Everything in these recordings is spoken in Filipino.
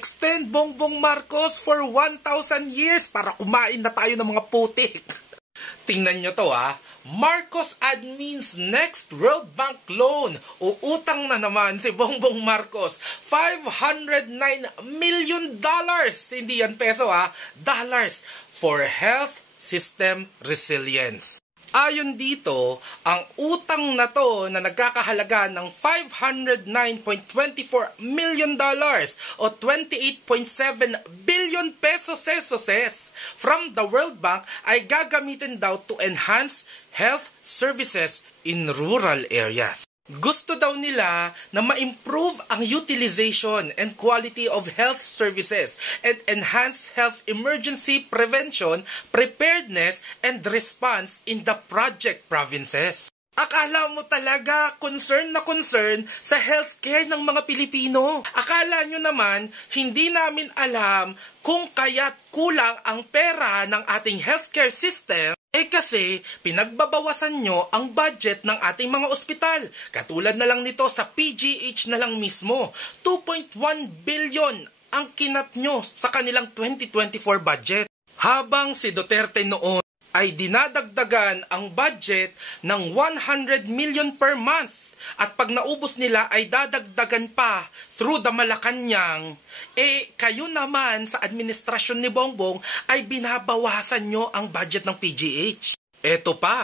Extend Bongbong Marcos for 1,000 years para kumain na tayo ng mga putik. Tingnan nyo to Marcos admin's next World Bank loan. Uutang na naman si Bongbong Marcos. $509 million. Hindi yan peso dollars for health system resilience. Ayon dito, ang utang na to na nagkakahalaga ng $509.24 million o 28.7 billion pesos from the World Bank ay gagamitin daw to enhance health services in rural areas. Gusto daw nila na ma-improve ang utilization and quality of health services and enhance health emergency prevention, preparedness, and response in the project provinces. Akala mo talaga concern na concern sa healthcare ng mga Pilipino. Akala nyo naman hindi namin alam kung kaya't kulang ang pera ng ating healthcare system kasi pinagbabawasan nyo ang budget ng ating mga ospital. Katulad na lang nito sa PGH na lang mismo. 2.1 billion ang kinat nyo sa kanilang 2024 budget. Habang si Duterte noon ay dinadagdagan ang budget ng 100 million per month. At pag naubos nila ay dadagdagan pa through the Malacanang. Kayo naman sa administrasyon ni Bongbong ay binabawasan nyo ang budget ng PGH. Eto pa,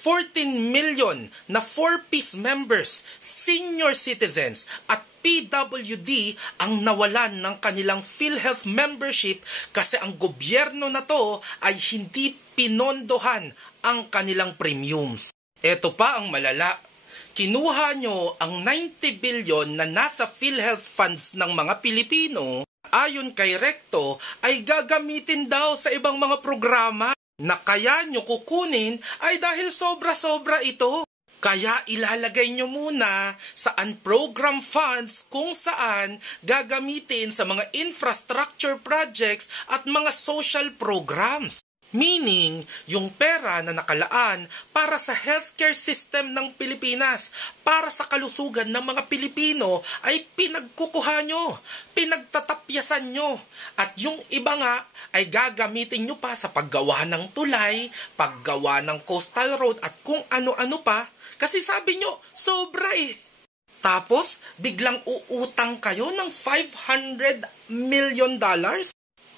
14 million na 4-piece members, senior citizens at PWD ang nawalan ng kanilang PhilHealth membership kasi ang gobyerno na to ay hindi pinondohan ang kanilang premiums. Ito pa ang malala. Kinuha nyo ang 90 billion na nasa PhilHealth funds ng mga Pilipino, ayon kay Recto, ay gagamitin daw sa ibang mga programa na kaya nyo kukunin ay dahil sobra-sobra ito. Kaya ilalagay nyo muna sa unprogrammed funds kung saan gagamitin sa mga infrastructure projects at mga social programs. Meaning, yung pera na nakalaan para sa healthcare system ng Pilipinas, para sa kalusugan ng mga Pilipino ay pinagkukuha nyo, pinagtatapyasan nyo. At yung iba nga ay gagamitin nyo pa sa paggawa ng tulay, paggawa ng coastal road at kung ano-ano pa. Kasi sabi nyo, sobra Tapos, biglang uutang kayo ng $500 million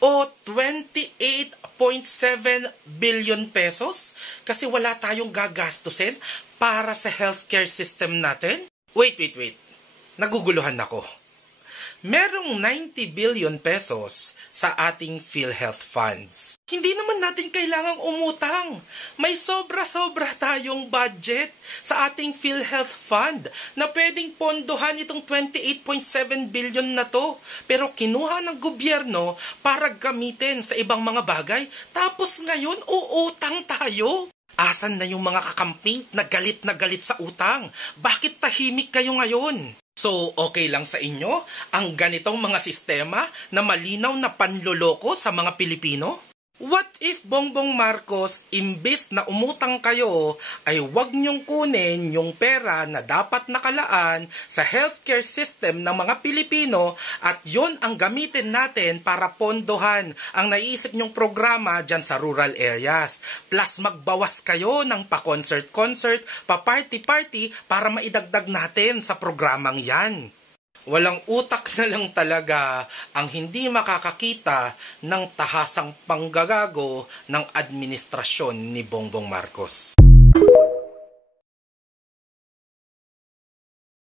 o 28.7 billion pesos kasi wala tayong gagastusin para sa healthcare system natin? Wait. Naguguluhan ako. Merong 90 billion pesos sa ating PhilHealth funds. Hindi naman natin kailangang umutang. May sobra-sobra tayong budget sa ating PhilHealth fund na pwedeng pondohan itong 28.7 billion na to. Pero kinuha ng gobyerno para gamitin sa ibang mga bagay. Tapos ngayon, uutang tayo. Asan na yung mga kakamping na galit sa utang? Bakit tahimik kayo ngayon? So, okay lang sa inyo ang ganitong mga sistema na malinaw na panloloko sa mga Pilipino? What if Bongbong Marcos, imbis na umutang kayo, ay wag niyong kunin yung pera na dapat nakalaan sa healthcare system ng mga Pilipino at yon ang gamitin natin para pondohan ang naiisip niyong programa dyan sa rural areas. Plus magbawas kayo ng pa-concert, pa-party para maidagdag natin sa programang yan. Walang utak na lang talaga ang hindi makakakita ng tahasang panggagago ng administrasyon ni Bongbong Marcos.